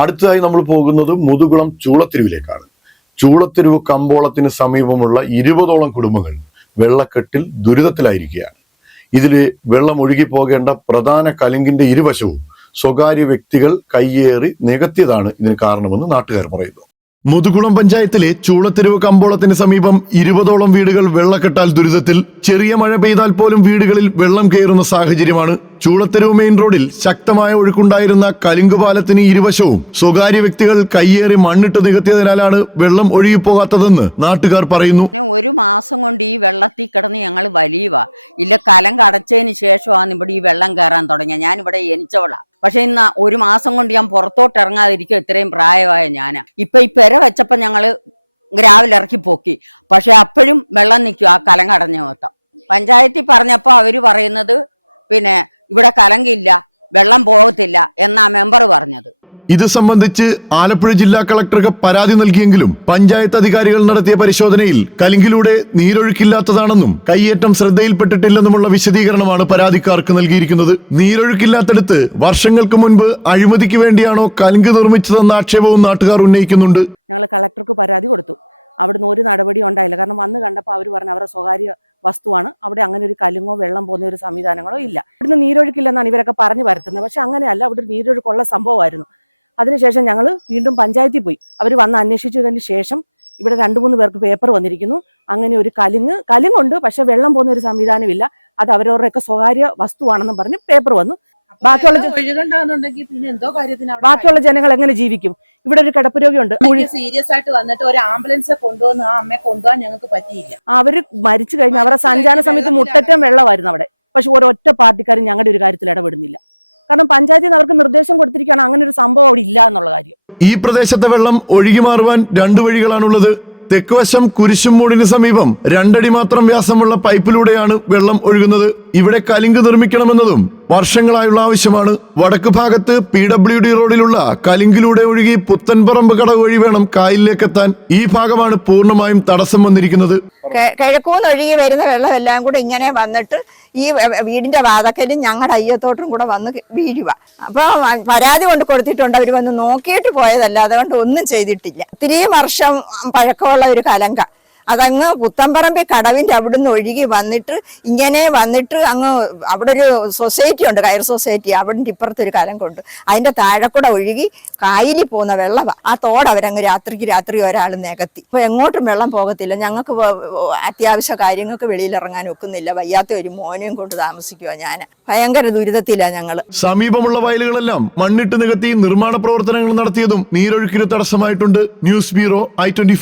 അടുത്തതായി നമ്മൾ പോകുന്നത് മുതുകുളം ചൂളത്തെരുവിലേക്കാണ്. ചൂളത്തെരുവ് കമ്പോളത്തിന് സമീപമുള്ള ഇരുപതോളം കുടുംബങ്ങൾ വെള്ളക്കെട്ടിൽ ദുരിതത്തിലായിരിക്കുകയാണ്. ഇതിൽ വെള്ളം ഒഴുകി പോകേണ്ട പ്രധാന കലുങ്കിന്റെ ഇരുവശവും സ്വകാര്യ വ്യക്തികൾ കയ്യേറി നികത്തിയതാണ് ഇതിന് കാരണമെന്ന് നാട്ടുകാർ പറയുന്നു. മുതുകുളം പഞ്ചായത്തിലെ ചൂളത്തെരുവ് കമ്പോളത്തിന് സമീപം ഇരുപതോളം വീടുകൾ വെള്ളക്കെട്ടാൽ ദുരിതത്തിൽ. ചെറിയ മഴ പെയ്താൽ പോലും വീടുകളിൽ വെള്ളം കയറുന്ന സാഹചര്യമാണ്. ചൂളത്തെരുവ് മെയിൻ റോഡിൽ ശക്തമായ ഒഴുക്കുണ്ടായിരുന്ന കലിങ്കുപാലത്തിന് ഇരുവശവും സ്വകാര്യ വ്യക്തികൾ കയ്യേറി മണ്ണിട്ട് നികത്തിയതിനാലാണ് വെള്ളം ഒഴുകിപ്പോകാത്തതെന്ന് നാട്ടുകാർ പറയുന്നു. ഒരു മാസം കൊണ്ട് ഈ വെള്ളത്തിൽ കിടന്ന് ഞങ്ങൾ വലിയവാ. ഇല്ല കലം കടച്ചതിന് ശേഷമാണ് ഇവിടെ ഈ വെള്ളം കയറാൻ തുടങ്ങിയ ഞാൻ ഇവിടെ ജനിച്ചവളാ പക്ഷെ ഇന്ന് ഒരു മാസം കൊണ്ട് ഞാൻ പുറത്തോട്ട് ഇറങ്ങാതിരിക്കും ഇത്രയും പ്രായമായ ഞാൻ ഇപ്പൊ ഈ പെര വെച്ചപ്പോ ഞങ്ങൾ ഇറക്കി പോക്കി. പക്ഷെ അപ്പോഴും വെള്ളം നിൽക്കും ആ കലം കടഞ്ഞ മൊത്തം പഞ്ചായത്തിൽ പറഞ്ഞപ്പോ അവർ പറയുന്നത് പിന്നെ ഇവിടെ കലങ്കില്ല വെള്ളം പോകത്തില്ല എന്നാ മെമ്പർ പറഞ്ഞത്. ഇത് സംബന്ധിച്ച് ആലപ്പുഴ ജില്ലാ കളക്ടർക്ക് പരാതി നൽകിയെങ്കിലും പഞ്ചായത്ത് അധികാരികൾ നടത്തിയ പരിശോധനയിൽ കലിങ്കിലൂടെ നീരൊഴുക്കില്ലാത്തതാണെന്നും കയ്യേറ്റം ശ്രദ്ധയിൽപ്പെട്ടിട്ടില്ലെന്നുമുള്ള വിശദീകരണമാണ് പരാതിക്കാർക്ക് നൽകിയിരിക്കുന്നത്. നീരൊഴുക്കില്ലാത്തടുത്ത് വർഷങ്ങൾക്ക് മുൻപ് അഴിമതിക്ക് വേണ്ടിയാണോ കലിങ്ക് നിർമ്മിച്ചതെന്ന ആക്ഷേപവും നാട്ടുകാർ ഉന്നയിക്കുന്നുണ്ട്. ഞങ്ങൾ കളക്ടർക്ക് പരാതി കൊടുത്തു. അവിടുന്ന് ഒരു നടപടി ഉണ്ടായില്ല. കാരണം വന്ന് കണ്ടപ്പോൾ അവർ പറഞ്ഞു അവരുടെ സ്വകാര്യ വസ്തുവാണ്. അവിടെ അങ്ങനെ ഒരു കലുങ്ങോ വെള്ളം പോകുന്ന ഒരു സംവിധാനങ്ങളോ ഇല്ല. ഇവിടുന്ന് നീരൊഴുക്കില്ലെന്നാണ് ഇവരൊക്കെ പറഞ്ഞു വരുത്തുന്നത് പക്ഷെ അങ്ങനെയല്ല. അവിടെ നീരൊഴുക്കുള്ള സംഭവമായിരുന്നു. അതിനുശേഷം ഞങ്ങൾ വീണ്ടും പഞ്ചായത്തിൽ പോയി. അവർ വന്ന് അന്വേഷിച്ചതിന് ശേഷം ഇവിടെ രണ്ടു മൂന്ന് പേർക്ക് പേപ്പർ വന്നിരിക്കുന്നു. അങ്ങനെ ഒരു കലിങ്ങ് കലുങ്ങുണ്ട് പക്ഷെ വെള്ളം പോകുന്ന ഒരു സംവിധാനമില്ല. അത് അവരവരുടെയൊക്കെ സ്വകാര്യ വസ്തുവാണെന്നും പറഞ്ഞ് പേപ്പർ വന്നു. ബാക്കിയുള്ള ബാക്കിയുള്ള ജനങ്ങൾ എങ്ങനെ ജീവിക്കും? ഇവിടെ ഒരു കിടപ്പ് രോഗിയുണ്ട്. സീരിയസ് ആയിട്ട് വന്നിട്ട് ഒരു ആംബുലൻസ് കൊണ്ടുവന്ന് ആ അമ്മയെ കൊണ്ടുപോകാൻ ഞങ്ങൾക്ക് പറ്റിയില്ല. അവർ മരിച്ചു കഴിഞ്ഞാൽ അവരുടെ സഞ്ചാര സമയത്ത് മുട്ടറ്റം വെള്ളമായിരുന്നു അവിടെ. പക്ഷെ ഒരൊറ്റ പാർട്ടിക്കാരും ഞങ്ങളുടെ ഒരു കാര്യത്തിൽ ഇടപെടുന്നില്ല. കാരണം പഞ്ചായത്തിൽ നിന്ന് അവർക്ക് നിർദ്ദേശം കൊടുത്തിരിക്കുകയാണ് അങ്ങനെ ഒരു സംഭവം അവിടെ ഇല്ല എന്നുള്ള കാര്യം. ഈ പ്രദേശത്തെ വെള്ളം ഒഴുകി മാറുവാൻ രണ്ടു വഴികളാണുള്ളത്. തെക്കുവശം കുരിശുമൂടിന് സമീപം രണ്ടടി മാത്രം വ്യാസമുള്ള പൈപ്പിലൂടെയാണ് വെള്ളം ഒഴുകുന്നത്. ഇവിടെ കലിങ്ക് നിർമ്മിക്കണമെന്നതും വർഷങ്ങളായുള്ള ആവശ്യമാണ്. വടക്ക് ഭാഗത്ത് പി ഡബ്ല്യു ഡി റോഡിലുള്ള കലിങ്കിലൂടെ ഒഴുകി പുത്തൻപറമ്പ് കടവ് വഴി വേണം കായലിലേക്ക് എത്താൻ ഈ ഭാഗമാണ് പൂർണമായും തടസ്സം വന്നിരിക്കുന്നത്. കിഴക്കൂന്നൊഴുകി വരുന്ന വെള്ളം എല്ലാം കൂടെ ഇങ്ങനെ വന്നിട്ട് ഈ വീടിന്റെ വാതക്കലും ഞങ്ങളുടെ അയ്യത്തോട്ടും കൂടെ വന്ന് വീഴുക അപ്പൊ പരാതി കൊണ്ട് കൊടുത്തിട്ടുണ്ട്. അവർ വന്ന് നോക്കിയിട്ട് പോയതല്ല. അതുകൊണ്ട് ഒന്നും ചെയ്തിട്ടില്ല. ഒത്തിരി വർഷം പഴക്കമുള്ള ഒരു കലങ്ക. അതങ്ങ് പുത്തമ്പറമ്പി കടവിന്റെ അവിടുന്ന് ഒഴുകി വന്നിട്ട് ഇങ്ങനെ വന്നിട്ട് അങ്ങ് അവിടെ ഒരു സൊസൈറ്റി ഉണ്ട് കയർ സൊസൈറ്റി. അവിടെ ഇപ്പുറത്ത് ഒരു കലം കൊണ്ട് അതിന്റെ താഴെക്കൂടെ കൂടെ ഒഴുകി കായലിൽ പോകുന്ന വെള്ളമാണ് ആ തോട് അവരങ്ങ് രാത്രിക്ക് രാത്രി ഒരാൾ നികത്തി. അപ്പോൾ എങ്ങോട്ടും വെള്ളം പോകത്തില്ല. ഞങ്ങൾക്ക് അത്യാവശ്യ കാര്യങ്ങൾക്ക് വെളിയിലിറങ്ങാൻ ഒക്കുന്നില്ല. വയ്യാത്ത ഒരു മോനെയും കൊണ്ട് താമസിക്കുക ഞാൻ ഭയങ്കര ദുരിതത്തിലാണ് ഞങ്ങൾ സമീപമുള്ള വയലുകളെല്ലാം മണ്ണിട്ട് നികത്തി നിർമ്മാണ പ്രവർത്തനങ്ങൾ നടത്തിയതും നീരൊഴുക്കിന് തടസ്സമായിട്ടുണ്ട്. News bureau I twenty